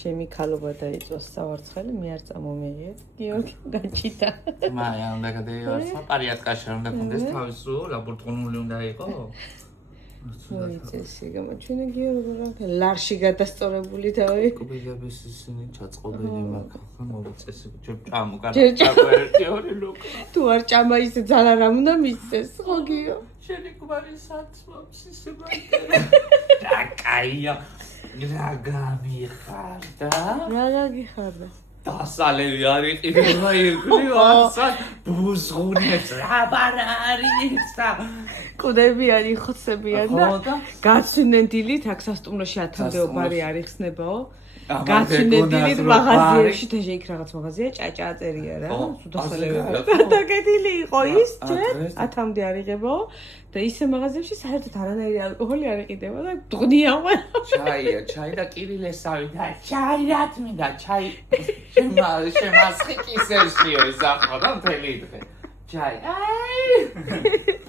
ჩემი ქალობა დაიწოს სავარცხელი მე არ წამომიღეთ გიორგი გაჭიდა მაია უნდა გადაიარსა პარიატკაში უნდა კონდეს თავის რო ლაბორატორიული უნდა იყო მოიწესი გამოჩვენე გიორგი რა ლარში გადასწორებული თავი კუბილების ისინი ჩაწყობილი მაგა მოიწესი ჯერ ჭამუკარდა ორი ლუკა თუ არ ჭამა ისე ძალა რა უნდა მისცეს ხო გიო შენი კვარი საცმობს ისე რა კაია რა გამიხარდა რა გიხარდა დასალევი არ იყიდება ირგვლივ ასად ბუზღუნებს რა არის და კუდებიანი ხოცებიან და გაცვენენ დილით აქ სასტუმროში 10-მდე ბარი არ იხსნებაო გაცვენენ დილით მაღაზიაში და იქ რაღაც მაღაზია ჭაჭა აწერია რა დასალევი დაკეტილი იყო ის ჯერ 10-მდე არ იღებაო და ისე მაღაზიაში საერთოდ არანაირი ალკოჰოლი არ იყიდება და დღნია ჩაია ჩაი და კირილესავი და ჩაი რა თმინდა ჩაი შემასხი კისერშიო ის ახლა და მთელი დღე ჩაი აი